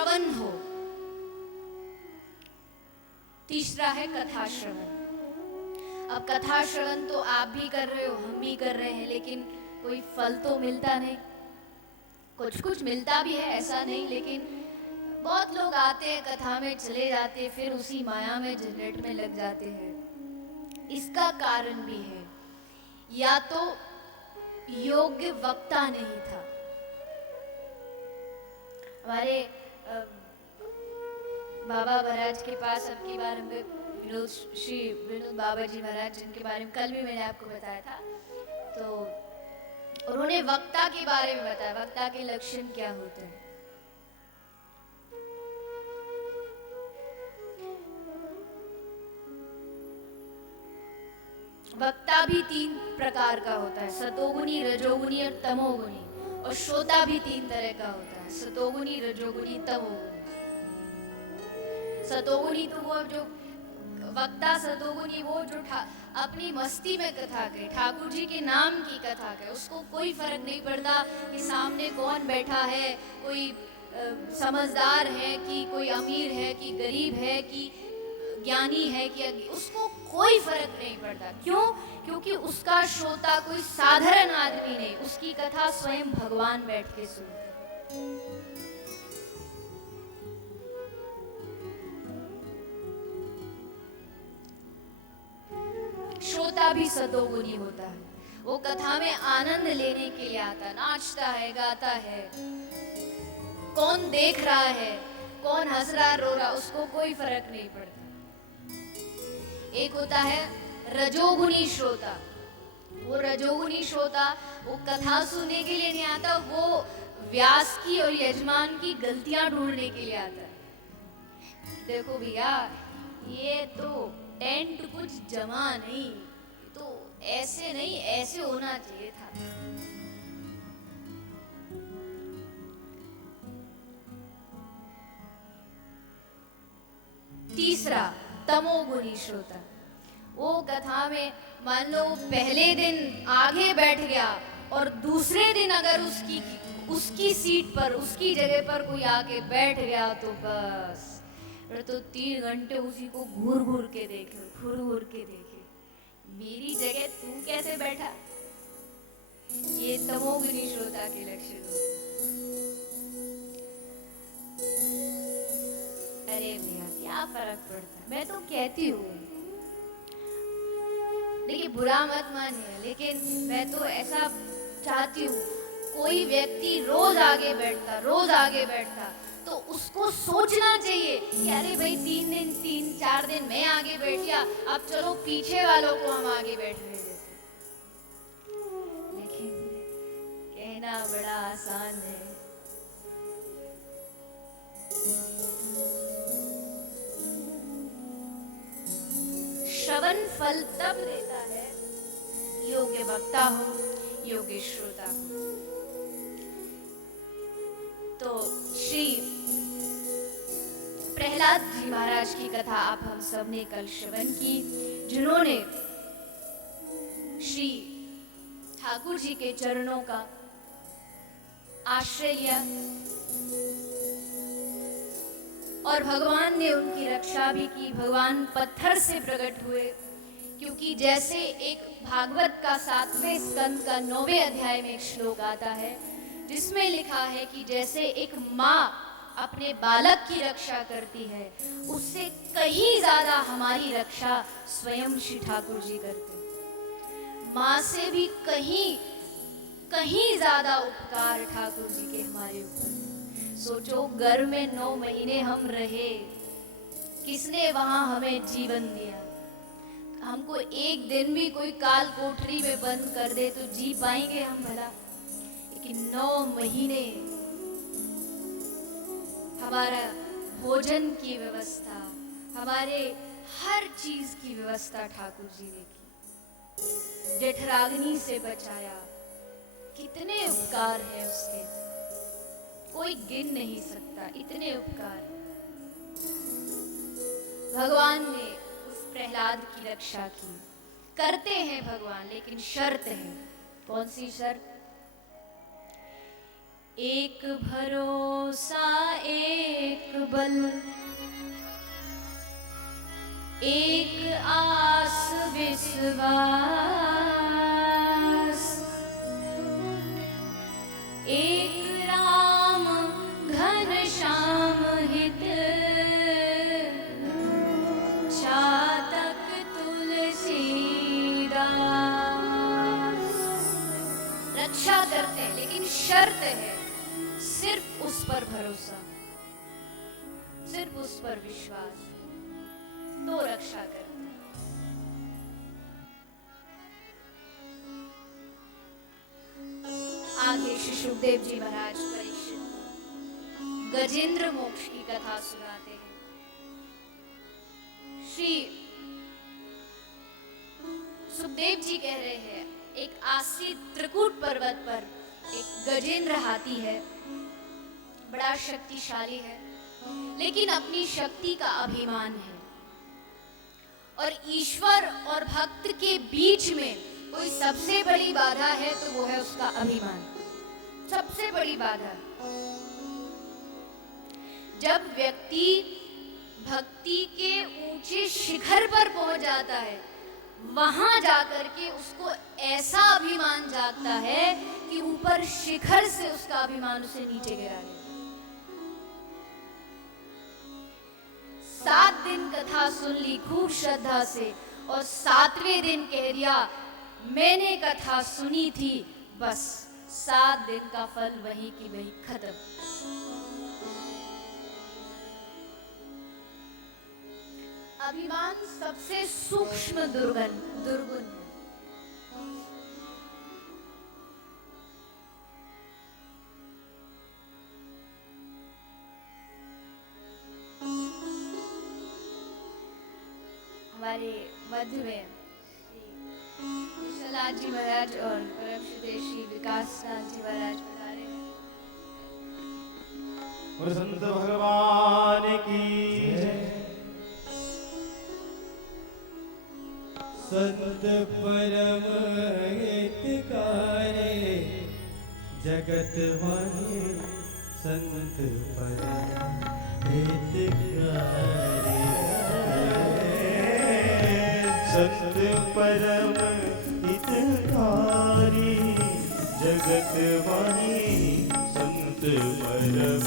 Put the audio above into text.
श्रवण हो, तीसरा है कथा श्रवण। अब कथा श्रवण तो आप भी कर रहे हो, हम भी कर रहे हैं, लेकिन कोई फल तो मिलता नहीं। कुछ कुछ मिलता भी है, ऐसा नहीं, लेकिन बहुत लोग आते हैं, कथा में चले जाते हैं, फिर उसी माया में झंझट में लग जाते हैं। इसका कारण भी है, या तो योग्य वक्ता नहीं था। हमारे बाबा महाराज के पास अब की बार हमें श्री विनोद बाबा जी महाराज, जिनके बारे में कल भी मैंने आपको बताया था, तो उन्होंने वक्ता के बारे में बताया, वक्ता के लक्षण क्या होते हैं। वक्ता भी 3 प्रकार का होता है, सतोगुनी, रजोगुनी और तमोगुनी। और श्रोता भी 3 तरह का होता है, सतोगुनी, रजोगुनी, तमोगुनी। सतोगुनी तो वो जो वक्ता, सतोगुनी वो जो अपनी मस्ती में कथा कहे, ठाकुर जी के नाम की कथा कहे, उसको कोई फर्क नहीं पड़ता कि सामने कौन बैठा है, कोई समझदार है कि कोई अमीर है कि गरीब है कि ज्ञानी है कि उसको कोई फर्क नहीं पड़ता। क्यों? क्योंकि उसका श्रोता कोई साधारण आदमी नहीं, उसकी कथा स्वयं भगवान बैठ के सुनते। श्रोता भी सतोगुनी होता है, वो कथा में आनंद लेने के लिए आता, नाचता है, गाता है। कौन देख रहा है, कौन हंस रहा, रो रहा, उसको कोई फर्क नहीं पड़ता। एक होता है रजोगुनी श्रोता। वो रजोगुनी श्रोता वो कथा सुनने के लिए नहीं आता, वो व्यास की और यजमान की गलतियां ढूंढने के लिए आता है। देखो भैया, ये तो टेंट कुछ जमा नहीं, तो ऐसे नहीं, ऐसे होना चाहिए था। तीसरा तमोगुनी श्रोता। वो कथा में मान लो पहले दिन आगे बैठ गया और दूसरे दिन अगर उसकी सीट पर, उसकी जगह पर कोई आके बैठ गया तो बस फिर तो 3 घंटे उसी को घूर घूर के देखे, मेरी जगह तू कैसे बैठा। ये तमोगुनी श्रोता के लक्षण हो। अरे भैया क्या फर्क पड़ता है, मैं तो कहती हूँ, देखिए बुरा मत मानिए, लेकिन मैं तो ऐसा चाहती हूँ, कोई व्यक्ति रोज आगे बैठता तो उसको सोचना चाहिए कि अरे भाई 3-4 दिन मैं आगे बैठ गया, अब चलो पीछे वालों को हम आगे बैठने देते। लेकिन कहना बड़ा आसान है, श्रवण फल तब देता है योग्य वक्ता हो, योग्य श्रोता हो। तो श्री प्रहलाद जी महाराज की कथा आप हम सब ने कल श्रवण की, जिन्होंने श्री ठाकुर जी के चरणों का आश्रय लिया और भगवान ने उनकी रक्षा भी की। भगवान पत्थर से प्रकट हुए, क्योंकि जैसे एक भागवत का 7वें स्कंद का 9वें अध्याय में एक श्लोक आता है, जिसमें लिखा है कि जैसे एक माँ अपने बालक की रक्षा करती है, उससे कहीं ज्यादा हमारी रक्षा स्वयं श्री ठाकुर जी करते हैं। माँ से भी कहीं ज्यादा उपकार ठाकुर जी के हमारे ऊपर। सोचो, गर्भ में 9 महीने हम रहे, किसने वहां हमें जीवन दिया। हमको एक दिन भी कोई काल कोठरी में बंद कर दे तो जी पाएंगे हम भला? लेकिन 9 महीने हमारा भोजन की व्यवस्था, हमारे हर चीज की व्यवस्था ठाकुर जी ने की। जठराग्नि से बचाया, कितने उपकार है उसके, कोई गिन नहीं सकता, इतने उपकार। भगवान ने उस प्रहलाद की रक्षा की। करते हैं भगवान, लेकिन शर्त है। कौन सी शर्त? एक भरोसा एक बल, एक आस विश्वास, एक राम घन श्याम हित, चातक तुलसीदास। रक्षा करते हैं लेकिन शर्त है, सिर्फ उस पर भरोसा, सिर्फ उस पर विश्वास, तो रक्षा करते हैं। आगे श्री सुखदेव जी महाराज परीक्षित गजेंद्र मोक्ष की कथा सुनाते हैं। श्री सुखदेव जी कह रहे हैं, एक आसी त्रिकूट पर्वत पर एक गजेंद्र हाथी है, बड़ा शक्तिशाली है, लेकिन अपनी शक्ति का अभिमान है। और ईश्वर और भक्त के बीच में कोई सबसे बड़ी बाधा है तो वो है उसका अभिमान, सबसे बड़ी बाधा। जब व्यक्ति भक्ति के ऊंचे शिखर पर पहुंच जाता है, वहां जाकर के उसको ऐसा अभिमान जागता है कि ऊपर शिखर से उसका अभिमान उसे नीचे गिरा देता है। 7 दिन कथा सुन ली खूब श्रद्धा से, और 7वें दिन कह दिया मैंने कथा सुनी थी, बस 7 दिन का फल वही की वही खत्म। अभिमान सबसे सूक्ष्म दुर्गुण है। हमारे मध्य में विशालाथ जी महाराज और परम श्री विकासनाथ जी महाराज पधारे हैं। और संत भगवान की संत परम हितकारी, जगत माहे संत परम हितकारी, संत परम हितकारी, जगत माहे संत परम